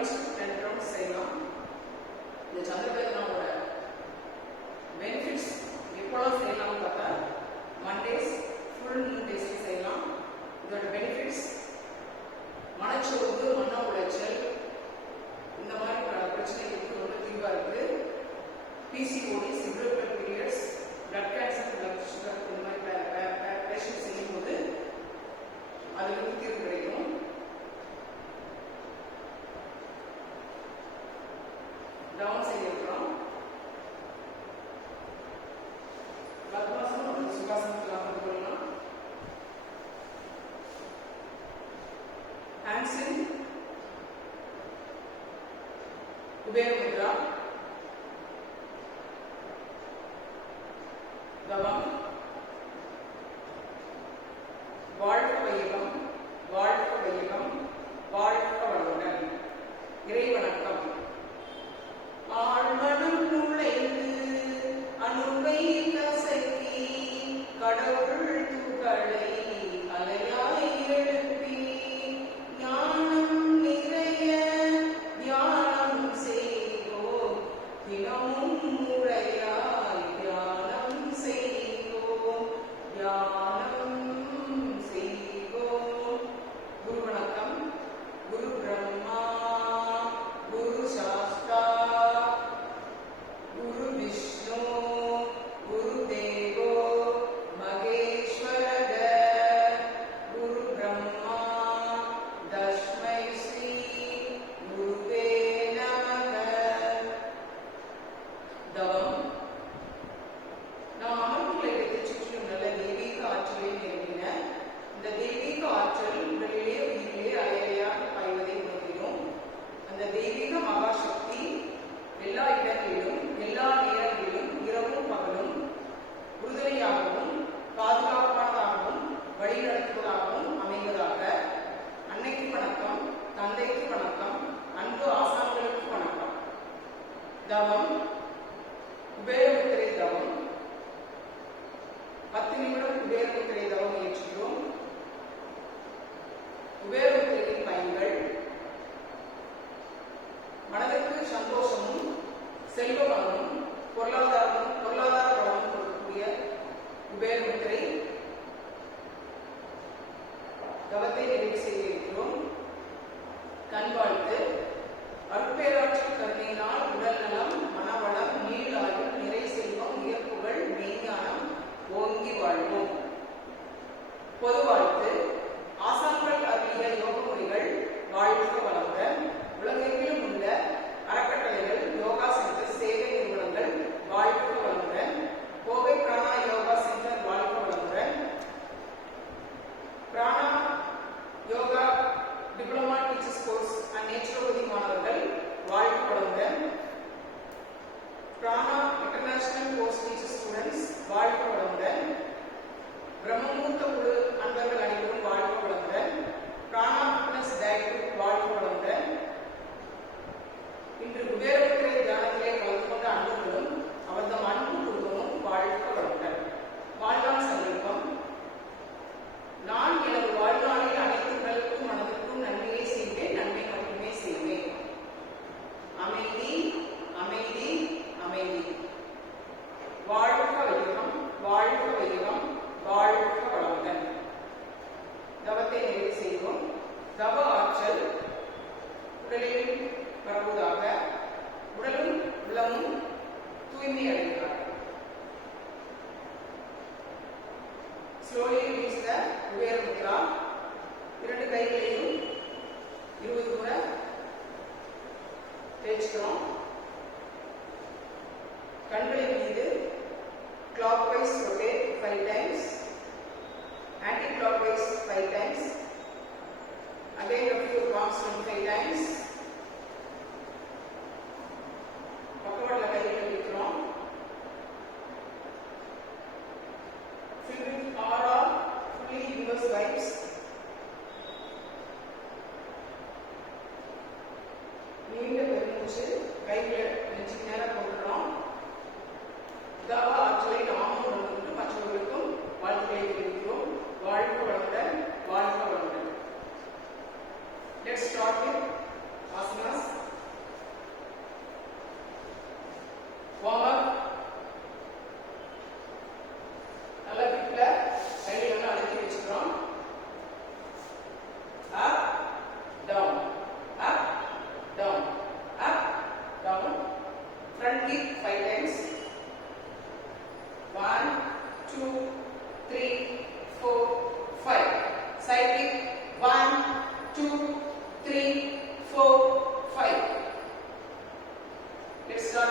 rounds to 10 rounds செய்யலாம். இந்த சந்திரபேதனாவோட benefits எப்போலாம் செய்யலாம்னு பார்த்தா மண்டேஸ் ஃபுல் மூன் டேஸ்ல செய்யலாம். இதோட பெனிஃபிட்ஸ் மனச்சோர்வு, மன உளைச்சல், இந்த மாதிரி பிரச்சனைகளுக்கு ரொம்ப தீர்வா இருக்கு. PCOD, severe periods, blood cancer, blood sugar, இந்த மாதிரி பேஷண்ட் செய்யும்போது அதுக்கு தீர்வு கிடைக்கும். டவுன் செய்யறோம். பத்மாசனம் ஒரு சுகாசனத்தில் கொள்ளலாம். ஹேண்ட்ஸ் இன் குபேர முத்ரா. தவம். வாழ்க வையகம், வாழ்க வையகம், வாழ்க வளமுடன். இறை வணக்கம். ஆழ்மனம் நுழைந்து அணுவை கசக்கி கடவுள் துகளை அலையாய் எழுப்பி ஞானம் நிறைய தியானம் செய்வோம். தினமும் முறையாய் தியானம் செய்வோம். தியானம் செய்வோம். குரு வணக்கம். குரு பிரம்மா, குரு சாஸ்தா, குரு விஷ்ணு, குரு தேவோ மகேஸ்வரக, குரு பிரம்மா தஸ்மை ஸ்ரீ குருவே நமக. தவம். நாம் அமர்ந்துள்ள இடத்தை சுற்றிலும் நல்ல தெய்வீக ஆற்றலை நிரம்பின. இந்த தெய்வீக ஆற்றல் உடலிலே உயிரிலே அலையலையாக பாய்வதை உணர்கிறோம். அந்த தெய்வீக மகாசக்தி எல்லா இடங்களிலும் எல்லா நேரங்களிலும் இரவும் பகலும் உறுதுணையாகவும் பாதுகாப்பானதாகவும் வழிநடத்துவதாகவும் அமைவதாக. அன்னைக்கு வணக்கம், தந்தைக்கு வணக்கம், அன்பு ஆசான்களுக்கு வணக்கம். தவம். குபேரமுத்திரை தவம். 10 நிமிடம் குபேரமுத்திரை தவம் ஏற்றுகிறோம். குபேரமுத்திரையின் பயன்கள்: மனதிற்கு சந்தோஷமும் செல்வ வளமும் பொருளாதார வளமும் கொடுக்கக்கூடிய குபேரமுத்திரை தவத்தை நிறைவு செய்ய இருக்கிறோம். கண் வாழ்த்து. அருட்பேராற்றல் கருணையினால் உடல் நலம், மனவளம், நீளாயுள், நிறை செல்வம், உயர்ப்புகள், மெய்ஞானம் ஓங்கி வாழ்வோம். பொது வாழ்த்து. ஆசான்கள் அருளிய யோக முறைகள் வாழ்க வளமுடன். உலகெங்கிலும் உள்ள அறக்கட்டளைகள், யோகா சென்டர், சேவை நிறுவனங்கள் வாழ்க வளமுடன். கோவை பிராணா யோகா சென்டர் வாழ்க வளமுடன். Prana yoga diploma teachers course and naturopathy மாணவர்கள் வாழ்க வளமுடன். Prana international course teacher students வாழ்க வளமுடன். பிரம்மமூர்த்த குழு அன்பர்கள் அனைவரும் வாழ்க வளமுடன். பிராணா ஃபிட்னஸ் டயட் வாழ்க வளமுடன். இன்று குபேரமுத்திரை தியானத்திலே கலந்து கொண்ட அன்பர்களும் அவர்தம் அன்பு குடும்பமும் வாழ்க வளமுடன். வாழ்நாள் சங்கல்பம். நான் எனது வாழ்நாளில் அனைத்து உடலுக்கும் மனதிற்கும் நன்மையை செய்வேன், நன்மை மட்டுமே செய்வேன். அமைதி, அமைதி, அமைதி. வாழ்க வையகம், வாழ்க வையகம், வாழ்க வளமுடன். தவத்தை நிறைவு செய்வோம். தவ ஆற்றல் உடலில் பரவுவதாக. உடலும் உள்ளமும் தூய்மை அடைகிறார். Slowly release the Kubera Mudra. 2 கைகளையும் 20 முறை தேய்ச்சிக்கிறோம். கண்களின் மீது clockwise rotate 5 times, anti-clockwise 5 times, again repeat your palms 25 times. பக்கவாட்டுல கைகளை வைக்கிறோம். Fill with aura, fully universe vibes. நீண்ட பெருமூச்சு கைகளை நெஞ்சுக்கு நேரம் கொண்டுறோம். தவ ஆற்றலை நாமும் உணர்ந்து மற்றவர்களுக்கும் வாழ்த்துக்களை தெரிவிக்கிறோம். வாழ்க வளமுடன், வாழ்க வளமுடன். Let's start with asanas. kick 5 times. 1, 2, 3, 4, 5. Side kick 1, 2, 3, 4, 5. Let's start